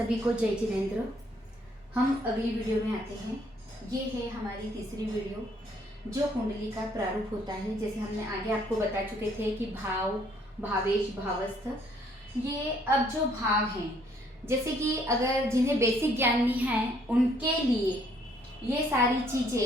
सभी को जय जिनेंद्र। हम अगली वीडियो में आते हैं। ये है हमारी तीसरी वीडियो जो कुंडली का प्रारूप होता है। जैसे हमने आगे आपको बता चुके थे कि भाव, भावेश, भावस्थ, ये अब जो भाव हैं, जैसे कि अगर जिन्हें बेसिक ज्ञान नहीं है उनके लिए ये सारी चीज़ें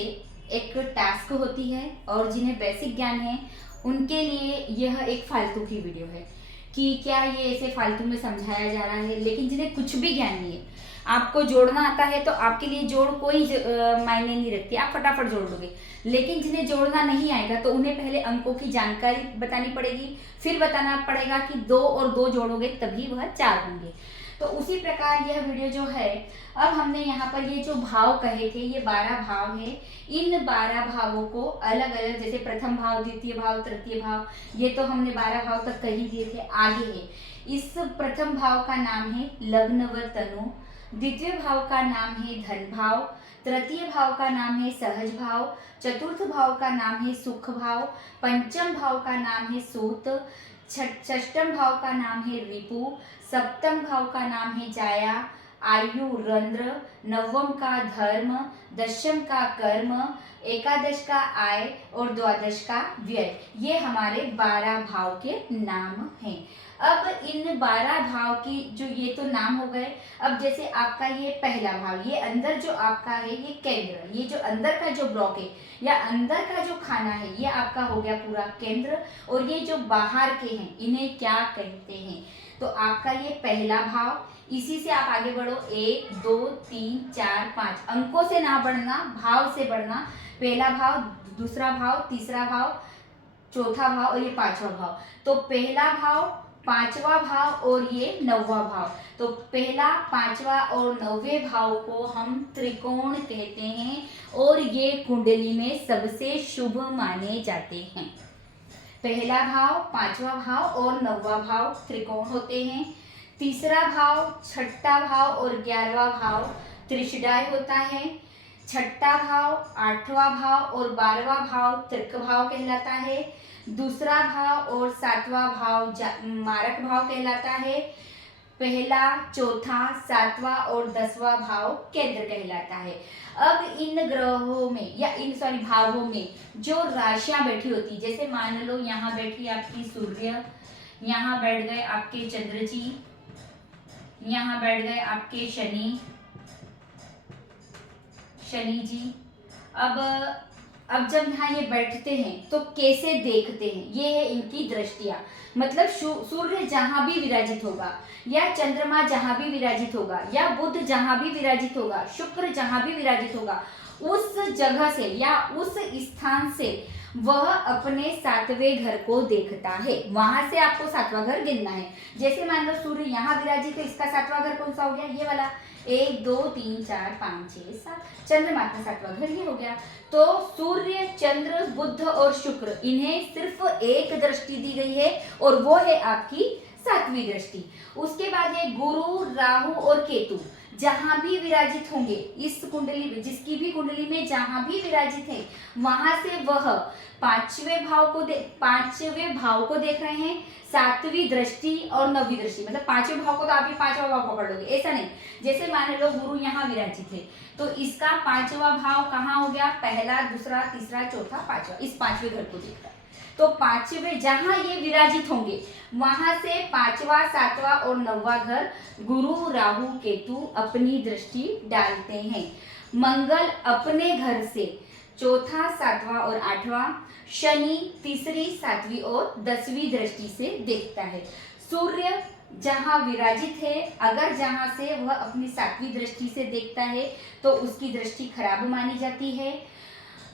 एक टास्क होती है, और जिन्हें बेसिक ज्ञान है उनके लिए यह एक फालतू की वीडियो है कि क्या ये ऐसे फालतू में समझाया जा रहा है। लेकिन जिन्हें कुछ भी ज्ञान नहीं है, आपको जोड़ना आता है तो आपके लिए जोड़ कोई मायने नहीं रखती, आप फटाफट जोड़ लोगे। लेकिन जिन्हें जोड़ना नहीं आएगा तो उन्हें पहले अंकों की जानकारी बतानी पड़ेगी, फिर बताना पड़ेगा कि 2 और 2 जोड़ोगे तभी वह 4 होंगे। तो उसी प्रकार यह वीडियो जो है, अब हमने यहाँ पर ये जो भाव कहे थे, ये 12 भाव है। इन 12 भावों को अलग अलग, जैसे प्रथम भाव, द्वितीय भाव, तृतीय भाव, ये तो हमने 12 भाव तक कह ही दिए थे। आगे है, इस प्रथम भाव का नाम है लग्न व तनु, द्वितीय भाव का नाम है धन भाव, तृतीय भाव का नाम है सहज भाव, चतुर्थ भाव का नाम है सुख भाव, पंचम भाव का नाम है सूत, षष्टम भाव का नाम है रिपु, सप्तम भाव का नाम है जाया, आयु रंध्र, नवम का धर्म, दशम का कर्म, एकादश का आय और द्वादश का व्यय। ये हमारे 12 भाव के नाम हैं। अब इन 12 भाव की जो ये तो नाम हो गए। अब जैसे आपका ये पहला भाव, ये अंदर जो आपका है ये केंद्र, ये जो अंदर का जो ब्लॉक है या अंदर का जो खाना है ये आपका हो गया पूरा केंद्र। और ये जो बाहर के हैं इन्हें क्या कहते हैं? तो आपका ये पहला भाव, इसी से आप आगे बढ़ो, 1 2 3 4 5 अंकों से ना बढ़ना, भाव से बढ़ना। पहला भाव, दूसरा भाव, तीसरा भाव, चौथा भाव और ये 5वां भाव। तो पहला भाव, 5वां भाव और ये 9वां भाव। तो पहला, 5वां और 9वें भाव को हम त्रिकोण कहते हैं और ये कुंडली में सबसे शुभ माने जाते हैं। पहला भाव, 5वां भाव और 9वां भाव त्रिकोण होते हैं। तीसरा भाव, छठा भाव और 11वां भाव त्रिशदाय होता है। छठा भाव, 8वां भाव और 12वां भाव तृक भाव कहलाता है। दूसरा भाव और 7वां भाव मारक भाव कहलाता है। पहला, चौथा, 7वां और 10वां भाव केंद्र कहलाता है। अब इन ग्रहों में या इन भावों में जो राशियां बैठी होती, जैसे मान लो यहाँ बैठी आपकी सूर्य, यहाँ बैठ गए आपके चंद्र जी, यहाँ बैठ गए आपके शनि जी। अब जब यहाँ ये बैठते हैं तो कैसे देखते हैं, ये है इनकी दृष्टियां। मतलब सूर्य जहां भी विराजित होगा या चंद्रमा जहां भी विराजित होगा या बुध जहां भी विराजित होगा, शुक्र जहां भी विराजित होगा, उस जगह से या उस स्थान से वह अपने 7वें घर को देखता है। वहां से आपको 7वां घर गिनना है। जैसे मान लो सूर्य यहाँ विराजित है, इसका 7वां घर कौन सा हो गया? ये वाला। 1 2 3 4 5 6 7, चंद्रमा का 7वां घर ये हो गया। तो सूर्य, चंद्र, बुध और शुक्र, इन्हें सिर्फ एक दृष्टि दी गई है और वो है आपकी 7वीं दृष्टि। उसके बाद है गुरु, राहु और केतु, जहां भी विराजित होंगे इस कुंडली में, जिसकी भी कुंडली में जहां भी विराजित है, वहां से वह 5वें भाव को देख रहे हैं। 7वीं दृष्टि और 9वीं दृष्टि, मतलब 5वें भाव को तो आप ही 5वां भाव पकड़ लोगे, ऐसा नहीं। जैसे मान लो गुरु यहाँ विराजित है तो इसका 5वां भाव कहाँ हो गया? पहला, दूसरा, तीसरा, चौथा, 5वां, इस 5वें घर को देख रहा है। तो 5वें जहां ये विराजित होंगे वहां से 5वां, 7वां और 9वां घर गुरु, राहु, केतु अपनी दृष्टि डालते हैं। मंगल अपने घर से चौथा, 7वां और 8वां, शनि तीसरी, 7वीं और 10वीं दृष्टि से देखता है। सूर्य जहां विराजित है, अगर जहां से वह अपनी 7वीं दृष्टि से देखता है तो उसकी दृष्टि खराब मानी जाती है।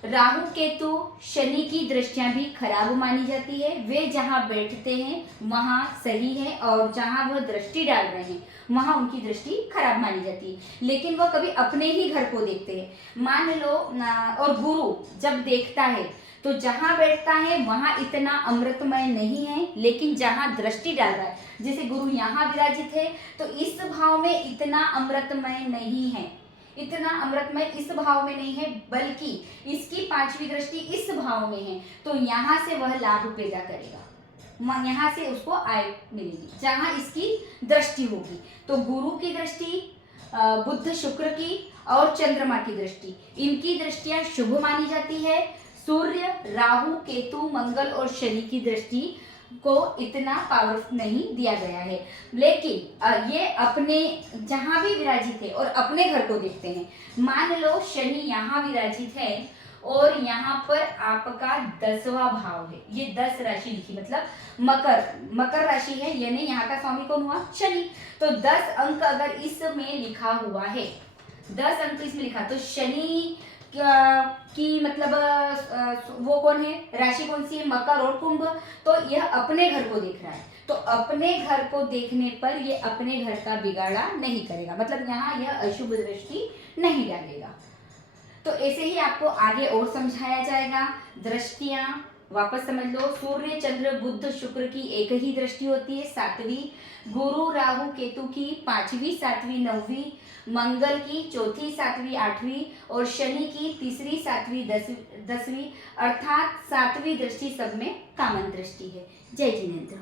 राहु, केतु, शनि की दृष्टियां भी खराब मानी जाती है। वे जहां बैठते हैं वहां सही है और जहां वह दृष्टि डाल रहे हैं वहां उनकी दृष्टि खराब मानी जाती है। लेकिन वह कभी अपने ही घर को देखते हैं। मान लो और गुरु जब देखता है तो जहां बैठता है वहां इतना अमृतमय नहीं है, लेकिन जहां दृष्टि डाल रहा है, जैसे गुरु यहाँ विराजित है तो इस भाव में इतना अमृतमय नहीं है, इतना अमृतमय इस भाव में नहीं है, बल्कि इसकी 5वीं दृष्टि इस भाव में है, तो यहाँ से वह लाभ पैदा करेगा। यहाँ से उसको आय मिलेगी जहाँ इसकी दृष्टि होगी। तो गुरु की दृष्टि, बुध शुक्र की और चंद्रमा की दृष्टि, इनकी दृष्टियां शुभ मानी जाती है। सूर्य, राहु, केतु, मंगल और शनि की दृष्टि को इतना पावर नहीं दिया गया है, लेकिन ये अपने जहां भी विराजित है और अपने घर को देखते हैं। मान लो शनि यहाँ विराजित है और यहाँ पर आपका 10वां भाव है, ये 10 राशि लिखी, मतलब मकर राशि है, यानी यहाँ का स्वामी कौन हुआ? शनि। तो 10 अंक अगर इसमें लिखा हुआ है, 10 अंक इसमें लिखा, तो शनि की मतलब वो कौन है? राशि कौन सी है? मकर और कुंभ। तो यह अपने घर को देख रहा है, तो अपने घर को देखने पर ये अपने घर का बिगाड़ा नहीं करेगा, मतलब यहाँ यह अशुभ दृष्टि नहीं डालेगा। तो ऐसे ही आपको आगे और समझाया जाएगा। दृष्टियां वापस समझ लो। सूर्य, चंद्र, बुध, शुक्र की एक ही दृष्टि होती है, 7वीं। गुरु, राहु, केतु की 5वीं, 7वीं, 9वीं। मंगल की 4थी, 7वीं, 8वीं और शनि की 3री, 7वीं, 10वीं, अर्थात 7वीं दृष्टि सब में कामन दृष्टि है। जय जिनेंद्र।